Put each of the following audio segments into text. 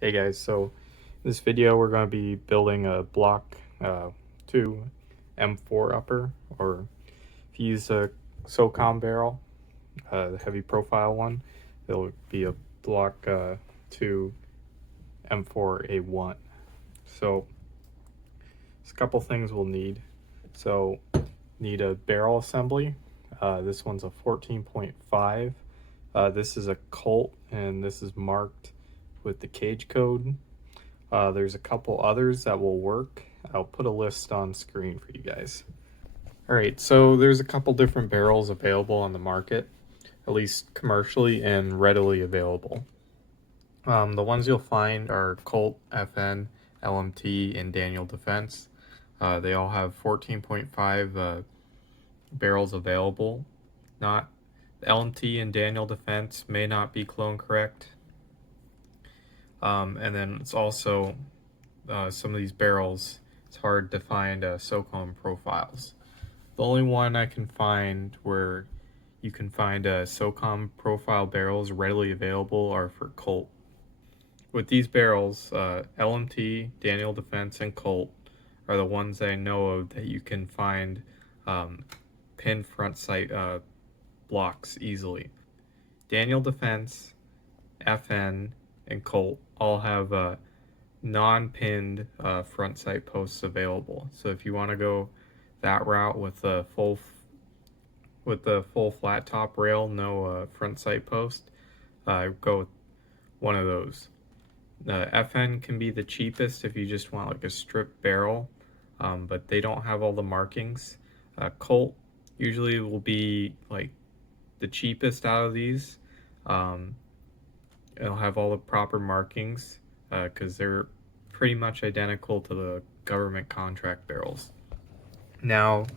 Hey guys, so in this video we're going to be building a Block 2 M4 upper, or if you use a SOCOM barrel, the heavy profile one, it'll be a Block 2 M4A1. So there's a couple things we'll need. So need a barrel assembly. This one's a 14.5. This is a Colt and this is marked with the cage code. There's a couple others that will work. I'll put a list on screen for you guys. Alright, so there's a couple different barrels available on the market, at least commercially and readily available. The ones you'll find are Colt, FN, LMT, and Daniel Defense. They all have 14.5 barrels available. Not LMT and Daniel Defense may not be clone correct. And then it's also some of these barrels, it's hard to find SOCOM profiles. The only one I can find where you can find SOCOM profile barrels readily available are for Colt. With these barrels, LMT, Daniel Defense, and Colt are the ones that I know of that you can find pin front sight blocks easily. Daniel Defense, FN, and Colt all have non-pinned front sight posts available. So if you want to go that route with the full flat top rail, no front sight post, go with one of those. The FN can be the cheapest if you just want like a strip barrel, but they don't have all the markings. Colt usually will be like the cheapest out of these. It'll have all the proper markings because they're pretty much identical to the government contract barrels. Now,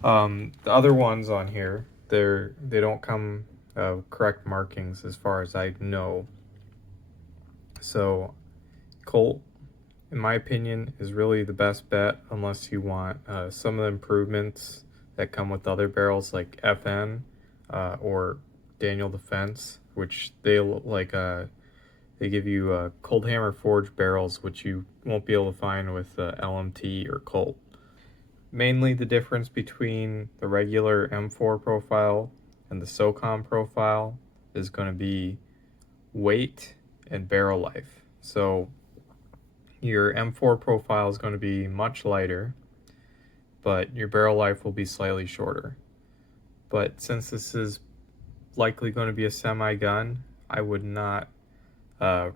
the other ones on here, they don't come correct markings as far as I know. So Colt, in my opinion, is really the best bet unless you want some of the improvements that come with other barrels like FN or Daniel Defense, which they give you cold hammer forged barrels, which you won't be able to find with LMT or Colt. Mainly the difference between the regular M4 profile and the SOCOM profile is going to be weight and barrel life. So your M4 profile is going to be much lighter, but your barrel life will be slightly shorter. But since this is likely going to be a semi-gun, I would not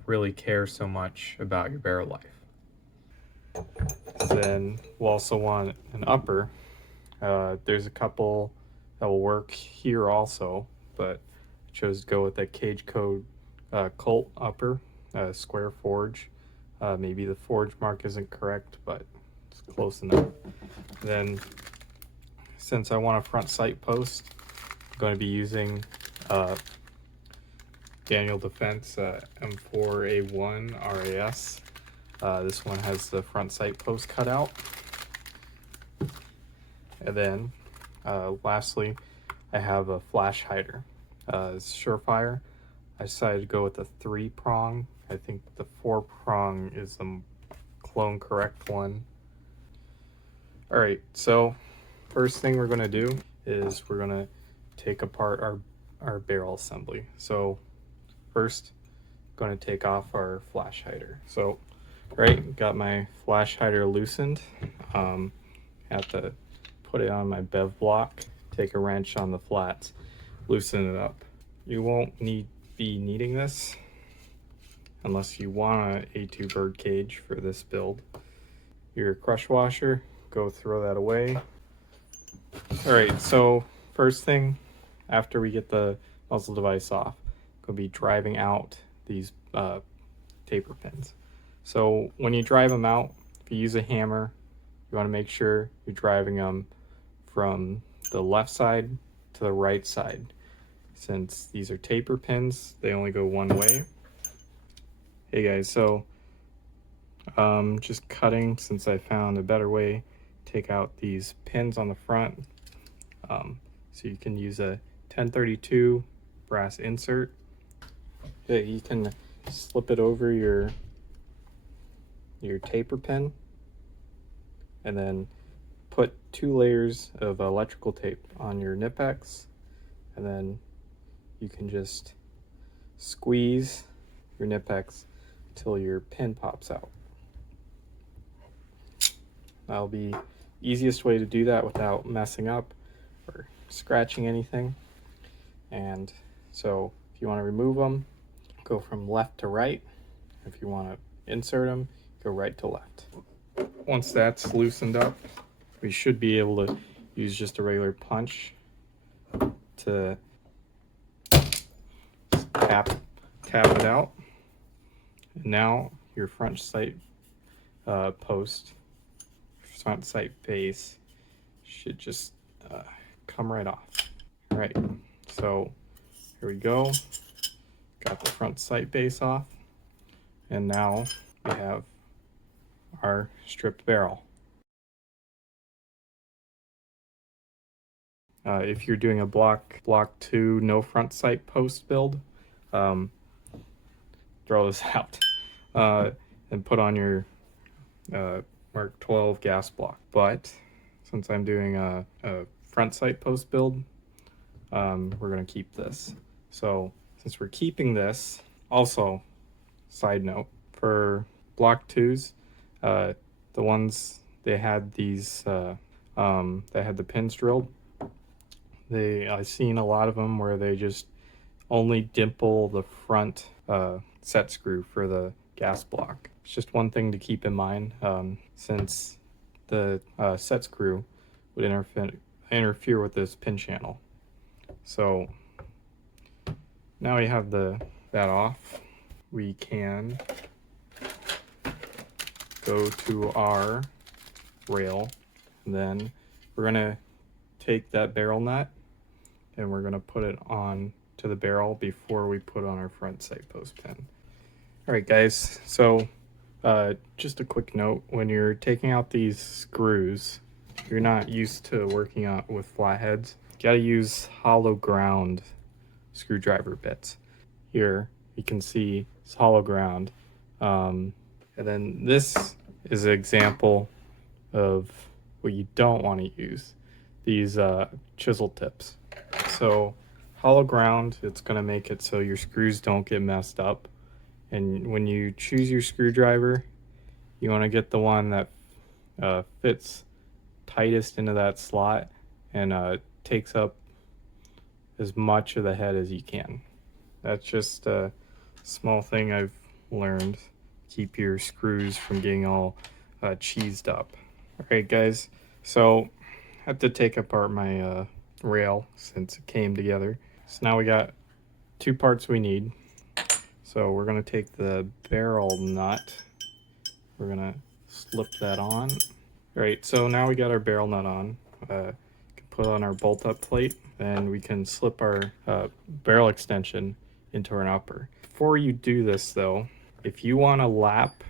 really care so much about your barrel life. Then we'll also want an upper. There's a couple that will work here also, but I chose to go with that cage code Colt upper, square forge. Maybe the forge mark isn't correct, but it's close enough. Then, since I want a front sight post, I'm going to be using Daniel Defense M4A1 RIS. This one has the front sight post cut out. And then, lastly, I have a flash hider. It's Surefire. I decided to go with the 3-prong. I think the 4-prong is the clone correct one. Alright, so first thing we're going to do is we're going to take apart our barrel assembly. So first, I'm going to take off our flash hider. So, right, got my flash hider loosened. Have to put it on my bev block, take a wrench on the flats, loosen it up. You won't be needing this unless you want an A2 bird cage for this build. Your crush washer, go throw that away. Alright, so first thing, after we get the muzzle device off, we'll be driving out these taper pins. So when you drive them out, if you use a hammer, you want to make sure you're driving them from the left side to the right side. Since these are taper pins, they only go one way. Hey guys, so just cutting, since I found a better way, take out these pins on the front. So you can use a 1032 brass insert. You can slip it over your taper pin, and then put 2 layers of electrical tape on your Nipex, and then you can just squeeze your Nipex until your pin pops out. That'll be easiest way to do that without messing up or scratching anything. And so if you want to remove them, go from left to right. If you want to insert them, go right to left. Once that's loosened up, we should be able to use just a regular punch to tap it out. And now your front sight front sight base should just come right off. All right, so here we go. Got the front sight base off, and now we have our stripped barrel. If you're doing a block 2 no front sight post build, throw this out and put on your Mark 12 gas block. But since I'm doing a front sight post build, we're gonna keep this. So since we're keeping this, also side note, for block 2s, the ones they had these that had the pins drilled, I've seen a lot of them where they just only dimple the front set screw for the gas block. It's just one thing to keep in mind, since the set screw would interfere with this pin channel. So now we have that off, we can go to our rail, and then we're gonna take that barrel nut and we're gonna put it on to the barrel before we put on our front sight post pin. All right, guys, so just a quick note, when you're taking out these screws, if you're not used to working out with flatheads, you gotta use hollow ground screwdriver bits. Here you can see it's hollow ground, and then this is an example of what you don't want to use, these chisel tips. So hollow ground, it's going to make it so your screws don't get messed up, and when you choose your screwdriver, you want to get the one that fits tightest into that slot and takes up as much of the head as you can. That's just a small thing I've learned. Keep your screws from getting all cheesed up. All right, guys, so I have to take apart my rail since it came together. So now we got 2 parts we need. So we're gonna take the barrel nut, we're gonna slip that on. All right, so now we got our barrel nut on. Can put on our bolt up plate, and we can slip our barrel extension into our upper. Before you do this though, if you want to lap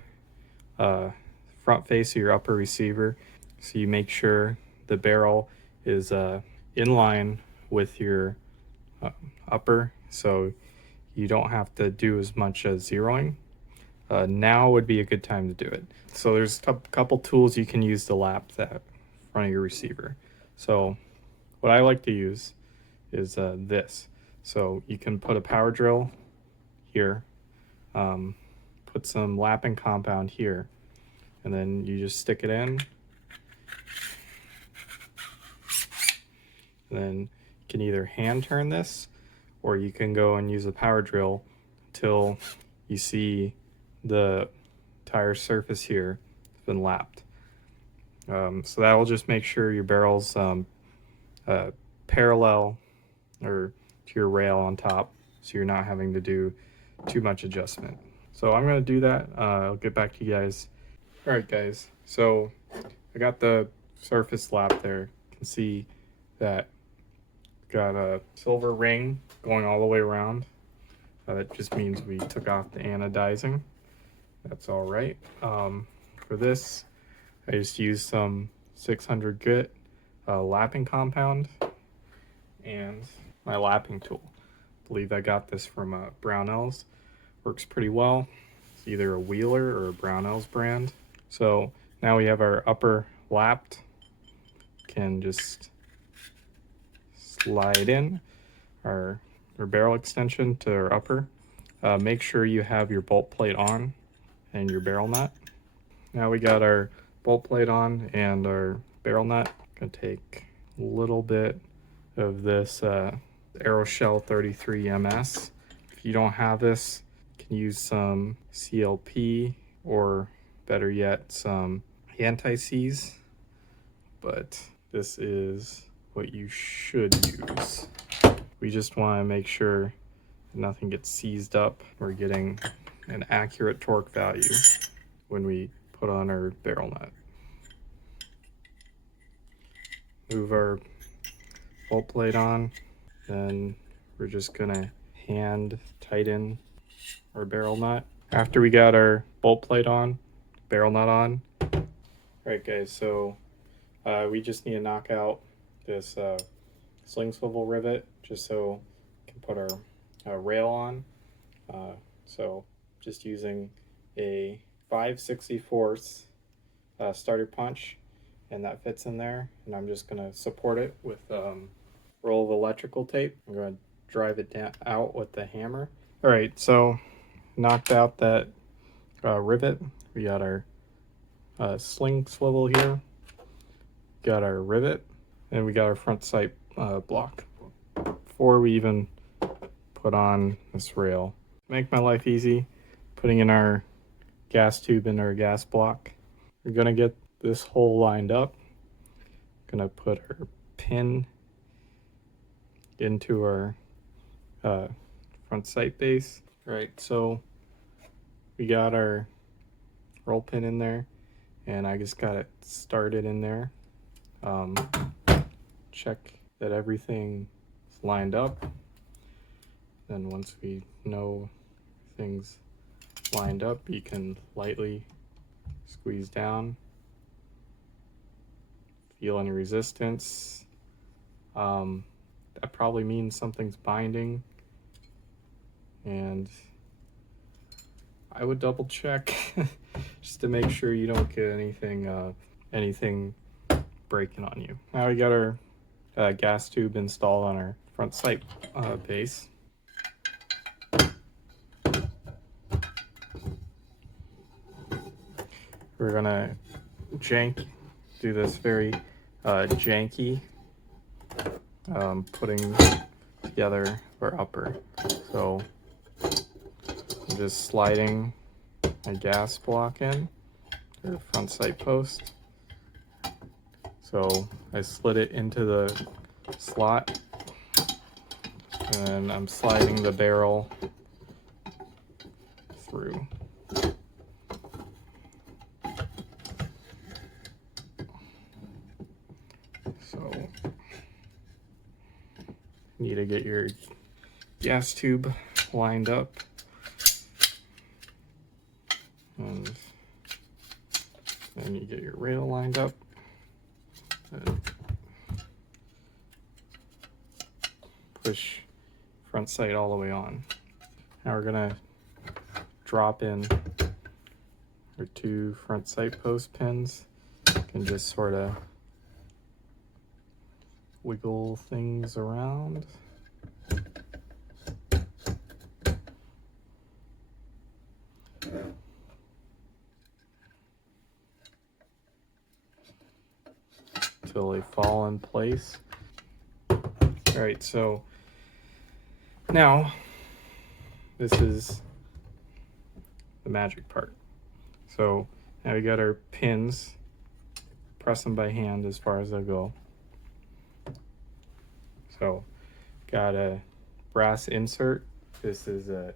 front face of your upper receiver, so you make sure the barrel is in line with your upper, so you don't have to do as much zeroing, now would be a good time to do it. So there's a couple tools you can use to lap that front of your receiver. So what I like to use is this. So you can put a power drill here, put some lapping compound here, and then you just stick it in, and then you can either hand turn this, or you can go and use a power drill until you see the tire surface here has been lapped. So that will just make sure your barrel's parallel or to your rail on top, so you're not having to do too much adjustment. So I'm going to do that. I'll get back to you guys. All right, guys, so I got the surface lap there. You can see that got a silver ring going all the way around. That just means we took off the anodizing. That's all right. For this, I just used some 600 grit lapping compound and my lapping tool. I believe I got this from Brownells. works pretty well. It's either a Wheeler or a Brownells brand. So now we have our upper lapped. Can just slide in our barrel extension to our upper. Make sure you have your bolt plate on and your barrel nut. Now we got our bolt plate on and our barrel nut. Gonna take a little bit of this Aeroshell 33 MS. If you don't have this, you can use some CLP or better yet some anti-seize, but this is what you should use. We just want to make sure nothing gets seized up. We're getting an accurate torque value when we put on our barrel nut. Move our bolt plate on, then we're just gonna hand tighten our barrel nut. After we got our bolt plate on, barrel nut on. All right guys, so we just need to knock out this sling swivel rivet just so we can put our rail on. So just using a 5/64 starter punch, and that fits in there, and I'm just gonna support it with roll of electrical tape. I'm gonna drive it down out with the hammer. All right, so knocked out that rivet. We got our sling swivel here, got our rivet, and we got our front sight block. Before we even put on this rail, make my life easy, putting in our gas tube in our gas block. We're gonna get this hole lined up. Gonna put our pin into our front sight base. All right, so we got our roll pin in there, and I just got it started in there. Check that everything's lined up. Then once we know things lined up, you can lightly squeeze down. Feel any resistance. That probably means something's binding, and I would double check just to make sure you don't get anything breaking on you. Now we got our gas tube installed on our front sight base. We're gonna do this very janky, putting together our upper. So I'm just sliding my gas block in, or front sight post. So I slid it into the slot, and I'm sliding the barrel through. So you need to get your gas tube lined up, and then you get your rail lined up, and push front sight all the way on. Now we're gonna drop in our two front sight post pins. You can just sort of wiggle things around. Until they fall in place. All right, so now this is the magic part. So now we got our pins. Press them by hand as far as they'll go. So got a brass insert. This is a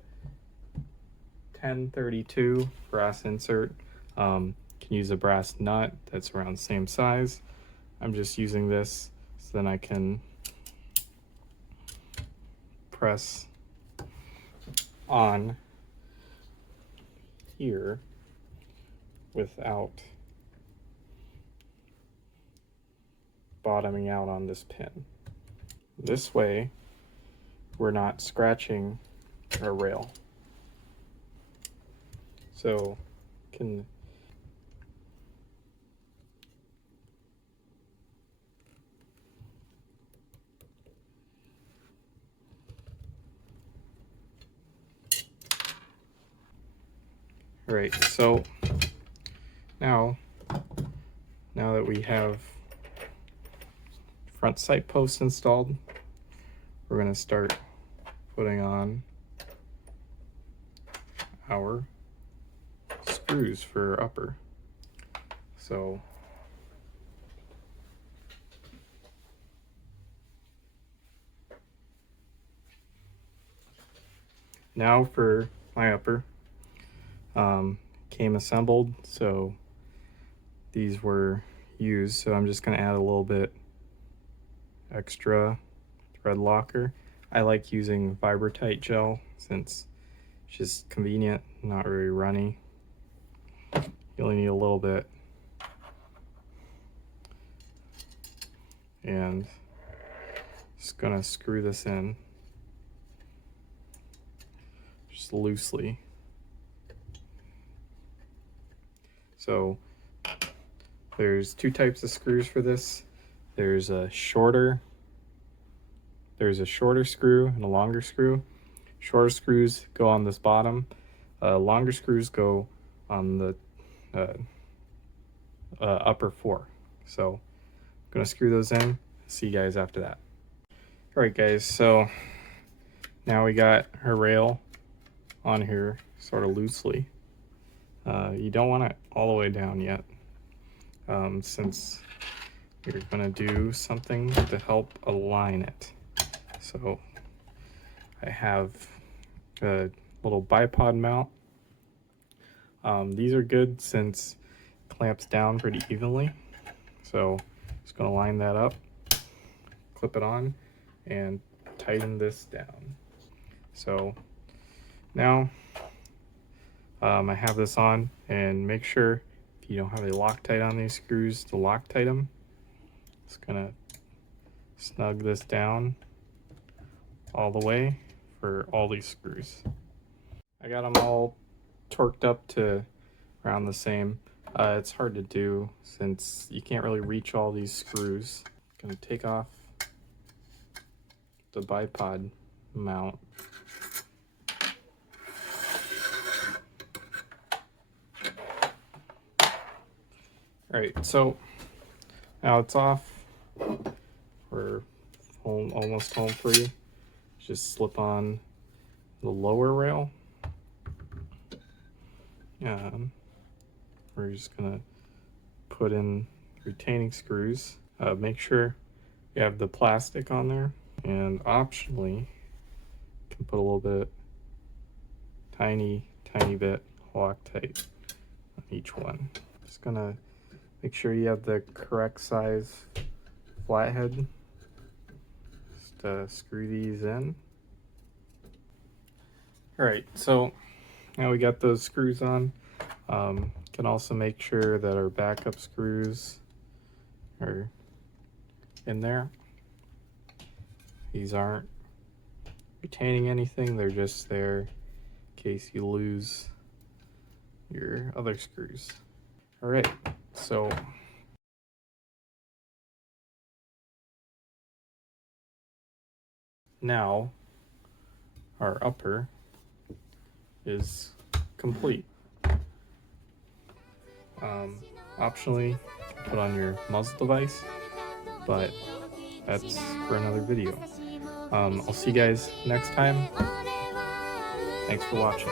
1032 brass insert. Can use a brass nut that's around the same size. I'm just using this so then I can press on here without bottoming out on this pin. This way, we're not scratching our rail. So can Right, so now that we have front sight posts installed, we're going to start putting on our screws for upper. So now for my upper, came assembled, so these were used, so I'm just going to add a little bit extra thread locker. I like using Vibratite gel since it's just convenient, not very runny. You only need a little bit. And just gonna screw this in just loosely. So there's two types of screws for this. There's a shorter screw and a longer screw. Shorter screws go on this bottom. Longer screws go on the upper four. So I'm gonna screw those in. See you guys after that. All right, guys. So now we got her rail on here sort of loosely. You don't want it all the way down yet, since you're gonna do something to help align it. So I have a little bipod mount. These are good since it clamps down pretty evenly. So just gonna line that up, clip it on, and tighten this down. So now I have this on, and make sure if you don't have a Loctite on these screws to Loctite them. Just gonna snug this down all the way for all these screws. I got them all torqued up to around the same. It's hard to do since you can't really reach all these screws. Gonna take off the bipod mount. Alright, so now it's off. We're almost home free. Just slip on the lower rail. We're just gonna put in retaining screws. Make sure you have the plastic on there, and optionally you can put a little bit, tiny bit Loctite on each one. Just gonna make sure you have the correct size flathead. Just screw these in. All right, so now we got those screws on. Can also make sure that our backup screws are in there. These aren't retaining anything, they're just there in case you lose your other screws. All right, so now our upper is complete. Optionally, put on your muzzle device, but that's for another video. I'll see you guys next time. Thanks for watching.